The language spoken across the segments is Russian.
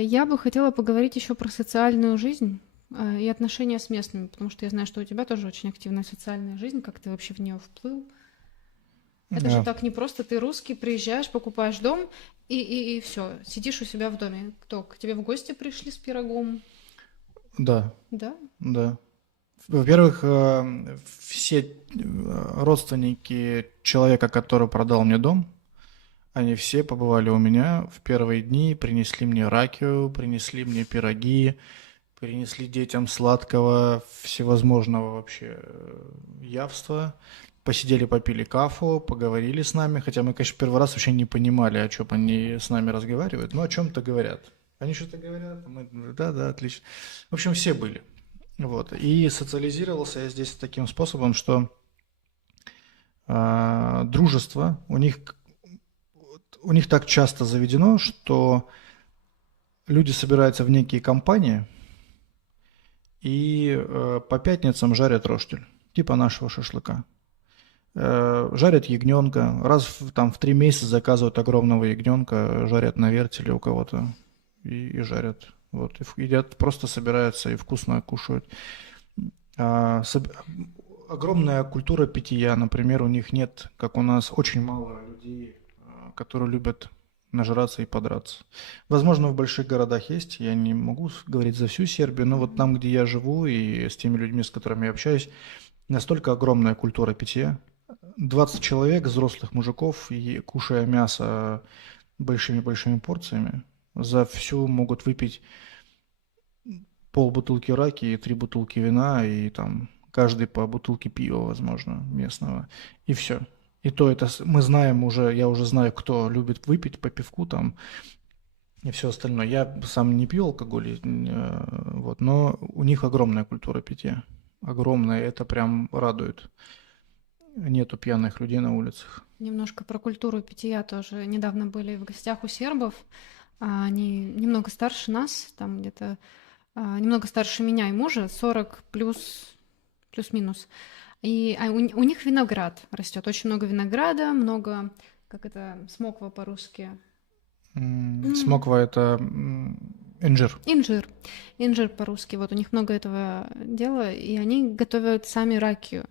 Я бы хотела поговорить еще про социальную жизнь и отношения с местными, потому что я знаю, что у тебя тоже очень активная социальная жизнь, как ты вообще в нее вплыл. Это же Да, так непросто, ты русский, приезжаешь, покупаешь дом и все, сидишь у себя в доме. Кто, к тебе в гости пришли с пирогом? да, Да? да. Во-первых, все родственники человека, который продал мне дом, они все побывали у меня в первые дни, принесли мне ракию, принесли мне пироги, принесли детям сладкого, всевозможного вообще явства. Посидели, попили кафу, поговорили с нами, хотя мы, конечно, первый раз вообще не понимали, о чем они с нами разговаривают, но о чем-то говорят. Они что-то говорят, мы, да, да, отлично. В общем, все были. Вот. И социализировался я здесь таким способом, что дружество у них так часто заведено, что люди собираются в некие компании и по пятницам жарят роштель, типа нашего шашлыка. Жарят ягненка, там, в 3 месяца заказывают огромного ягненка, жарят на вертеле у кого-то и жарят. Вот, едят, просто собираются и вкусно кушают. А, соб- Огромная культура питья, например, у них нет, как у нас, очень мало людей, которые любят нажраться и подраться. Возможно, в больших городах есть, я не могу говорить за всю Сербию, но вот Мгм. там, где я живу и с теми людьми, с которыми я общаюсь, настолько огромная культура питья. 20 человек, взрослых мужиков, и кушая мясо большими-большими порциями, за всю могут выпить полбутылки раки и 3 бутылки вина, и там каждый по бутылке пива, возможно, местного. И все. И то это мы знаем уже, я уже знаю, кто любит выпить по пивку там и все остальное. Я сам не пью алкоголь, вот, но у них огромная культура питья. Огромная, это прям радует. Нету пьяных людей на улицах. Немножко про культуру питья тоже. Недавно были в гостях у сербов. Они немного старше нас, там где-то немного старше меня и мужа, 40 плюс, плюс-минус. У них виноград растет, очень много винограда, много, как это, смоква по-русски. М, Смоква это инжир. Инжир. Инжир по-русски. Вот у них много этого дела, и они готовят сами ракию.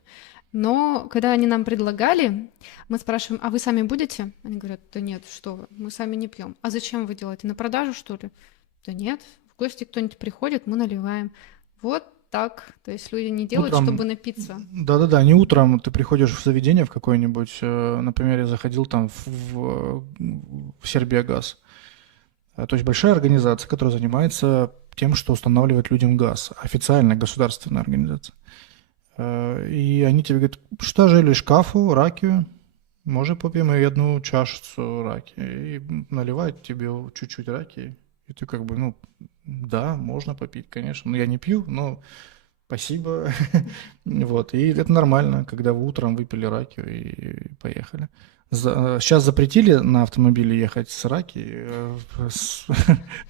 Но когда они нам предлагали, мы спрашиваем, а вы сами будете? Они говорят, да нет, что вы, мы сами не пьем. А зачем вы делаете? На продажу, что ли? Да нет, в гости кто-нибудь приходит, мы наливаем. Вот так. То есть люди не делают, чтобы Утром, напиться. да-да-да, не утром ты приходишь в заведение в какое-нибудь, например, я заходил там в Сербия-Газ. То есть большая организация, которая занимается тем, что устанавливает людям газ. Официальная государственная организация. И они тебе говорят, что желаешь, кафу, ракию? Може попьем и одну чашечку раки. И наливают тебе чуть-чуть раки. И ты как бы, ну, да, можно попить, конечно. Но я не пью, но спасибо. Вот. И это нормально, когда вы утром выпили ракию и поехали. Сейчас запретили на автомобиле ехать с раки.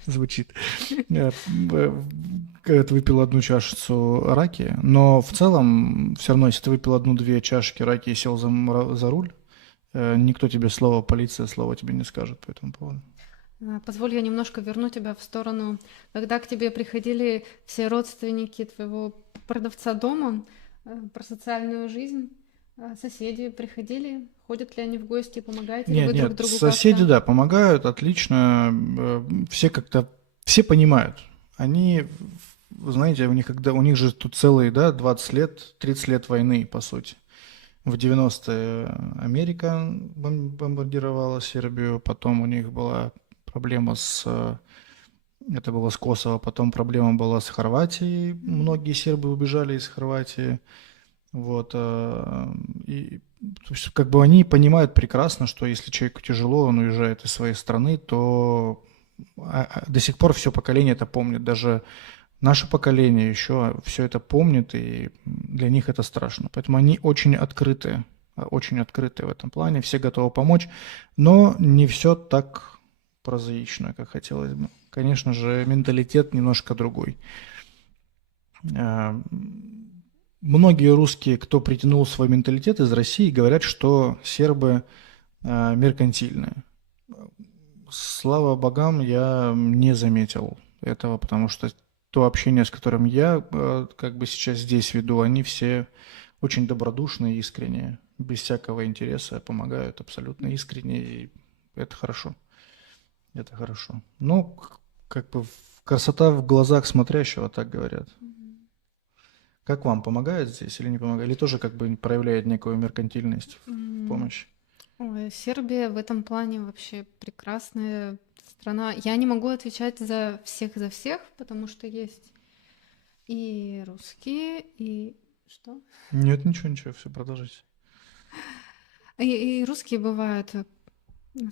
Звучит. Когда ты выпил одну чашечку раки, но в целом, все равно, если ты выпил одну-две чашки раки и сел за руль, никто тебе слова, полиция слова тебе не скажет по этому поводу. Позволь, я немножко верну тебя в сторону, когда к тебе приходили все родственники твоего продавца дома, про социальную жизнь. Соседи приходили, ходят ли они в гости, помогаете ли Нет, вы друг нет, другу соседи, как-то? да, помогают, отлично. Все как-то, все понимают. Они, вы знаете, у них же тут целые, да, 20 лет, 30 лет войны, по сути. В 90-е Америка бомбардировала Сербию, потом у них была проблема это было с Косово, потом проблема была с Хорватией, М. многие сербы убежали из Хорватии, вот, и то есть, как бы они понимают прекрасно, что если человеку тяжело, он уезжает из своей страны, то до сих пор все поколение это помнит, даже наше поколение еще все это помнит, и для них это страшно. Поэтому они очень открыты в этом плане, все готовы помочь, но не все так прозаично, как хотелось бы. Конечно же, менталитет немножко другой. А, Многие русские, кто притянул свой менталитет из России, говорят, что сербы меркантильные. слава богам, я не заметил этого, потому что то общение, с которым я как бы сейчас здесь веду, они все очень добродушные, искренние, без всякого интереса, помогают абсолютно искренне, и это хорошо. Это хорошо. Ну, как бы красота в глазах смотрящего, так говорят. Мгм. Как вам, помогает здесь или не помогает? Или тоже как бы проявляет некую меркантильность в М, помощи? Ой, Сербия в этом плане вообще прекрасная страна. Я не могу отвечать за всех, потому что есть и русские, и что? Нет, ничего, ничего, все, продолжите. И русские бывают,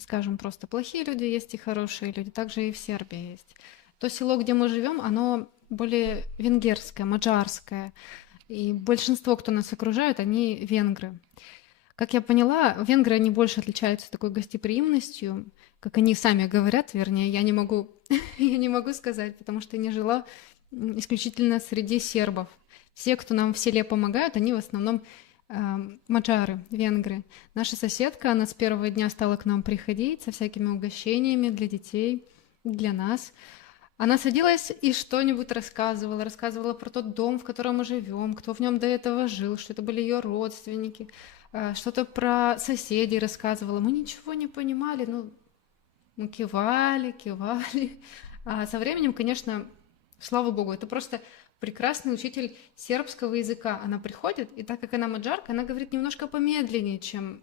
скажем, просто плохие люди, есть и хорошие люди. Также и в Сербии есть. То село, где мы живем, оно более венгерское, маджарское. И большинство, кто нас окружает, они венгры. Как я поняла, венгры, они больше отличаются такой гостеприимностью, как они сами говорят, вернее, я не могу, я не могу сказать, потому что я не жила исключительно среди сербов. Все, кто нам в селе помогают, они в основном маджары, венгры. Наша соседка, она с первого дня стала к нам приходить со всякими угощениями для детей, для нас. Она садилась и что-нибудь рассказывала, рассказывала про тот дом, в котором мы живем, кто в нем до этого жил, что это были ее родственники, что-то про соседей рассказывала. Мы ничего не понимали, ну, мы кивали, кивали. А со временем, конечно, слава богу, это просто прекрасный учитель сербского языка. Она приходит, и так как она маджарка, она говорит немножко помедленнее, чем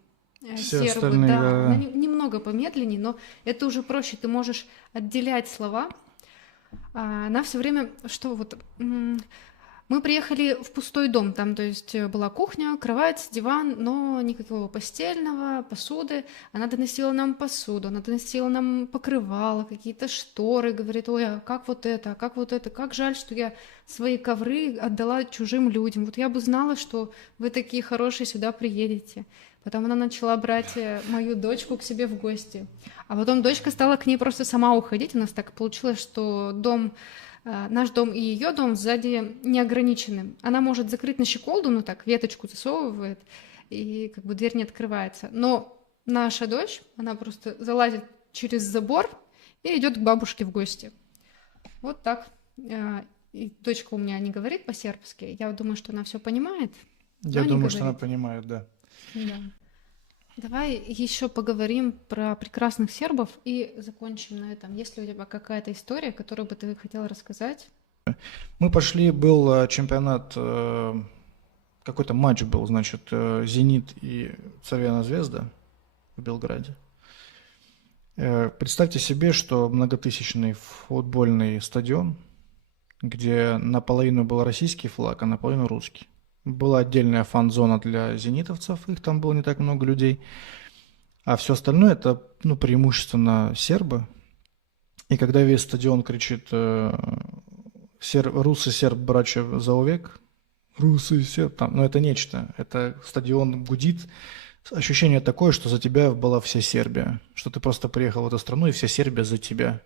Все сербы. остальные, Да, она да, немного помедленнее, но это уже проще. Ты можешь отделять слова. Она все время, что вот, мы приехали в пустой дом, там, то есть была кухня, кровать, диван, но никакого постельного, посуды. Она доносила нам посуду, она доносила нам покрывало, какие-то шторы, говорит, ой, а как вот это, как жаль, что я свои ковры отдала чужим людям. Вот я бы знала, что вы такие хорошие сюда приедете. Потом она начала брать мою дочку к себе в гости. А потом дочка стала к ней просто сама уходить. У нас так получилось, что наш дом и ее дом сзади не ограничены. Она может закрыть на щеколду, ну так, веточку засовывает, и как бы дверь не открывается. Но наша дочь, она просто залазит через забор и идет к бабушке в гости. Вот так. И дочка у меня не говорит по-сербски. Я думаю, что она все понимает, но я не думаю, что она говорит. понимает, да. Да. Давай еще поговорим про прекрасных сербов и закончим на этом. Есть ли у тебя какая-то история, которую бы ты хотела рассказать? Мы пошли, был чемпионат, какой-то матч был, значит, «Зенит» и «Цервена Звезда» в Белграде. Представьте себе, что многотысячный футбольный стадион, где наполовину был российский флаг, а наполовину русский. Была отдельная фан-зона для зенитовцев, их там было не так много людей, а все остальное это, ну, преимущественно сербы. И когда весь стадион кричит «Русы, серб, брача, заувек», «Русы, серб», там, ну это нечто, это стадион гудит, ощущение такое, что за тебя была вся Сербия, что ты просто приехал в эту страну, и вся Сербия за тебя.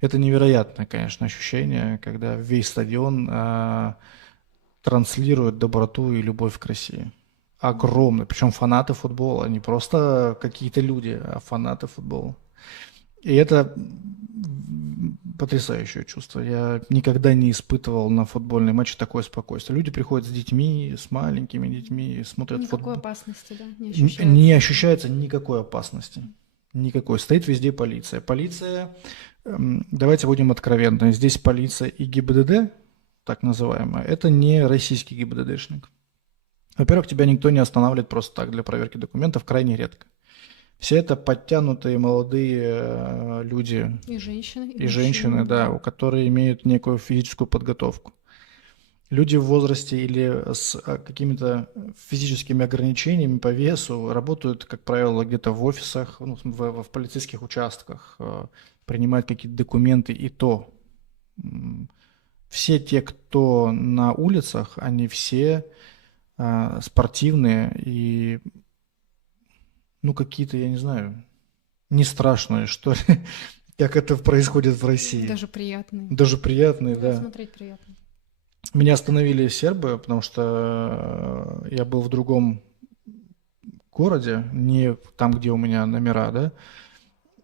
Это невероятное, конечно, ощущение, когда весь стадион транслирует доброту и любовь к России. Огромный. Причем фанаты футбола, не просто какие-то люди, а фанаты футбола. И это потрясающее чувство. Я никогда не испытывал на футбольный матч такое спокойствие. Люди приходят с детьми, с маленькими детьми, смотрят Никакой футбол. опасности, да, не Не ощущается. ощущается никакой опасности. Никакой. Стоит везде полиция. Полиция, давайте будем откровенны, здесь полиция и ГИБДД, так называемая, это не российский ГИБДДшник. Во-первых, тебя никто не останавливает просто так для проверки документов, крайне редко. Все это подтянутые молодые люди И женщины, и и мужчины, женщины, да, да. у которых имеют некую физическую подготовку. Люди в возрасте или с какими-то физическими ограничениями по весу работают, как правило, где-то в офисах, ну, в полицейских участках, принимают какие-то документы, и то все те, кто на улицах, они все спортивные и, ну, какие-то, я не знаю, не страшные, что ли, как это происходит в России. Даже приятные. Даже приятные, Да, да. смотреть приятно. Меня остановили сербы, потому что я был в другом городе, не там, где у меня номера, да.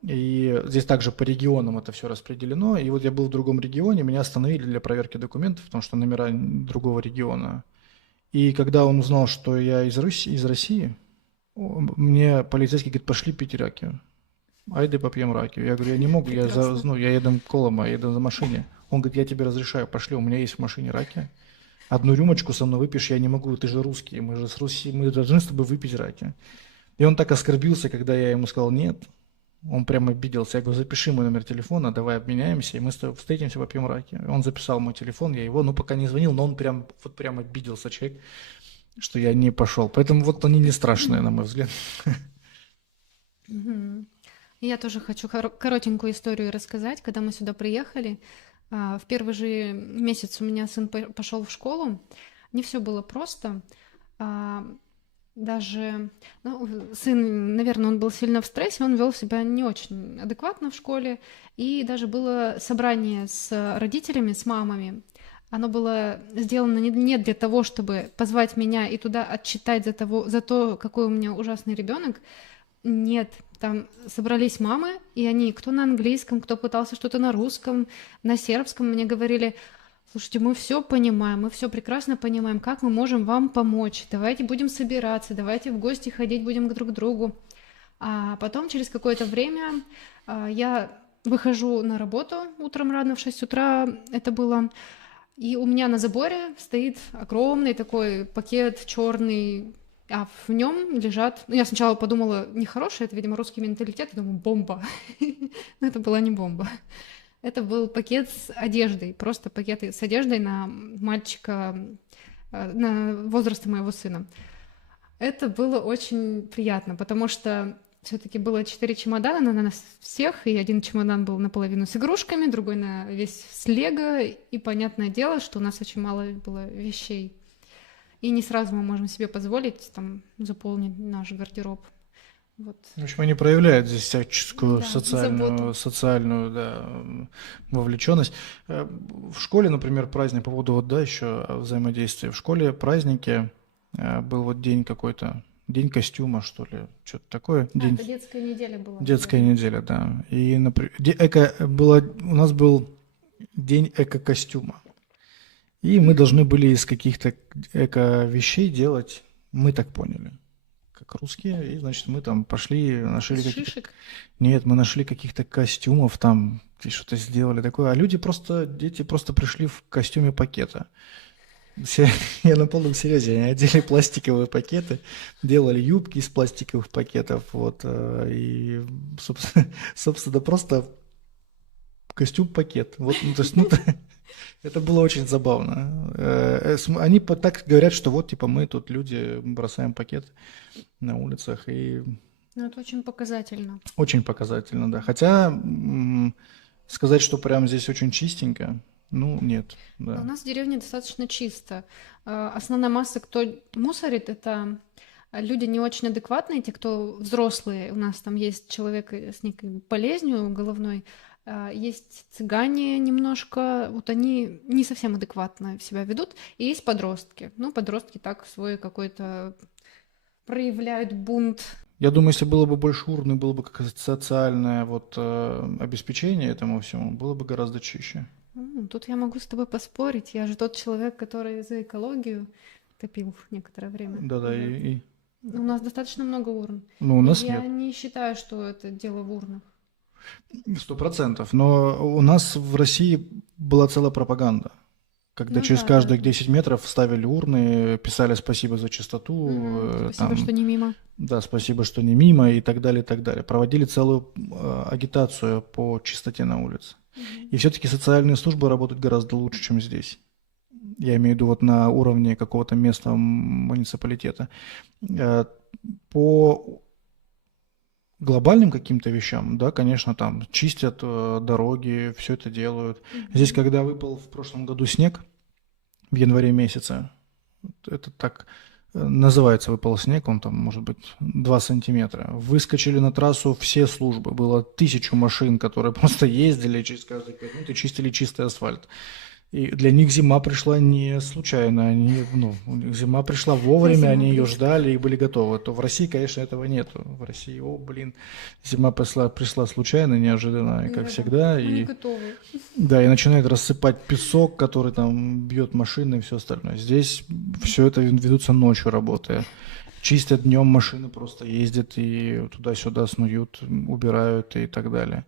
И здесь также по регионам это все распределено. И вот я был в другом регионе, меня остановили для проверки документов, потому что номера другого региона. И когда он узнал, что я из России, мне полицейский говорит, пошли пить раки. Айда попьем раки. Я говорю, я не могу, Прекрасно. ну, я еду колома, я еду на машине. Он говорит, я тебе разрешаю, пошли, у меня есть в машине раки. Одну рюмочку со мной выпьешь, я не могу, ты же русский, мы же с Руси, мы должны с тобой выпить раки. И он так оскорбился, когда я ему сказал нет. Он прям обиделся. Я говорю, запиши мой номер телефона, давай обменяемся, и мы с тобой встретимся, попьем раки. Он записал мой телефон, я его, ну, пока не звонил, но он прям, вот прям обиделся, человек, что я не пошел. Поэтому вот они не страшные, на мой взгляд. Мгм. Я тоже хочу коротенькую историю рассказать. Когда мы сюда приехали, в первый же месяц у меня сын пошел в школу. Не все было просто. А, Даже, ну, сын, наверное, он был сильно в стрессе, он вел себя не очень адекватно в школе. И даже было собрание с родителями, с мамами. Оно было сделано не для того, чтобы позвать меня и туда отчитать за то, какой у меня ужасный ребенок. Нет, там собрались мамы, и они, кто на английском, кто пытался что-то на русском, на сербском, мне говорили, слушайте, мы все понимаем, мы все прекрасно понимаем, как мы можем вам помочь, давайте будем собираться, давайте в гости ходить будем друг к другу. А потом, через какое-то время, я выхожу на работу утром рано, в 6 утра это было, и у меня на заборе стоит огромный такой пакет черный, а в нем лежат... Ну, я сначала подумала, нехороший, это, видимо, русский менталитет, я думаю, бомба. Но это была не бомба. Это был пакет с одеждой, просто пакет с одеждой на мальчика, на возраста моего сына. Это было очень приятно, потому что все-таки было 4 чемодана на нас всех, и один чемодан был наполовину с игрушками, другой на весь с лего, и понятное дело, что у нас очень мало было вещей. И не сразу мы можем себе позволить там заполнить наш гардероб. Вот. В общем, они проявляют здесь всяческую Да, заботу. социальную, да, вовлеченность. В школе, например, праздник по поводу вот, да, еще взаимодействия. В школе праздники был вот день какой-то, день костюма, что ли, что-то такое. Это детская неделя была, Детская наверное. неделя, да. И, например, у нас был день эко-костюма. И мы должны были из каких-то эко-вещей делать, мы так поняли, как русские. И, значит, мы там пошли, нашли Из какие-то... шишек. Нет, мы нашли каких-то костюмов там, и что-то сделали такое. А дети просто пришли в костюме пакета. Я на полном серьезе, они одели пластиковые пакеты, делали юбки из пластиковых пакетов, вот, и, собственно, просто костюм-пакет. Вот, ну, то есть, ну, это было очень забавно. Они так говорят, что вот, типа, мы тут люди бросаем пакет на улицах, и Ну, это очень показательно. очень показательно, да. Хотя сказать, что прям здесь очень чистенько, ну, нет, У да. нас в деревне достаточно чисто. Основная масса, кто мусорит, это люди не очень адекватные, те, кто взрослые. У нас там есть человек с некой болезнью головной, есть цыгане немножко, вот они не совсем адекватно себя ведут, и есть подростки. Ну, подростки так свой какой-то проявляют бунт. Я думаю, если было бы больше урны, было бы какое-то социальное вот обеспечение этому всему, было бы гораздо чище. Тут я могу с тобой поспорить. Я же тот человек, который за экологию топил некоторое время. Да-да, Вот. и У нас достаточно много урн. ну, у И нас я нет. не считаю, что это дело в урнах. 100%. Но у нас в России была целая пропаганда, когда Ну через да, да, каждые да. 10 метров ставили урны, писали спасибо за чистоту, Спасибо, там, что не мимо. да, спасибо, что не мимо и так далее, и так далее. Проводили целую агитацию по чистоте на улице. Мгм. И все-таки социальные службы работают гораздо лучше, чем здесь. Я имею в виду вот на уровне какого-то местного муниципалитета. Э, По глобальным каким-то вещам, да, конечно, там чистят дороги, все это делают. Здесь, Мгм. когда выпал в прошлом году снег, в январе месяце, это так называется, выпал снег, он там, может быть, 2 сантиметра. Выскочили на трассу все службы, было 1000 машин, которые просто ездили через каждые 5 минут и чистили чистый асфальт. И для них зима пришла не случайно, они, ну, у них зима пришла Да, вовремя, зима они ее близко. ждали и были готовы. То в России, конечно, этого нету. В России, о, блин, зима пришла случайно, неожиданно, и как Да-да, всегда, мы не и готовы. да, и начинает рассыпать песок, который там бьет машины и все остальное. Здесь все это ведутся ночью работы. Чистят днем машины, просто ездят и туда-сюда снуют, убирают и так далее.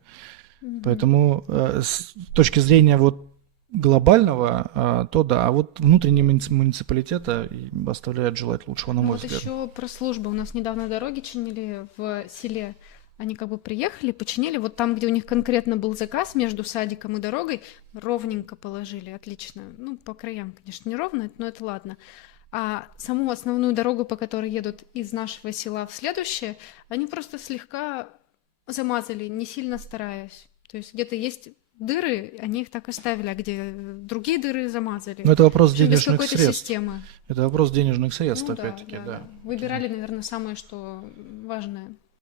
Мгм. Поэтому с точки зрения вот глобального, то да, а вот внутренний муниципалитета оставляет желать лучшего, на Ну мой вот взгляд. еще про службы. У нас недавно дороги чинили в селе. Они как бы приехали, починили. Вот там, где у них конкретно был заказ между садиком и дорогой, ровненько положили, отлично. Ну, по краям, конечно, не ровно, но это ладно. А саму основную дорогу, по которой едут из нашего села в следующее, они просто слегка замазали, не сильно стараясь. То есть где-то есть дыры, они их так оставили, а где другие дыры замазали. Но это В вопрос общем, без денежных какой-то средств. системы. Это вопрос денежных средств, Ну да, опять-таки, да, да. да. Выбирали, наверное, самое, что важное.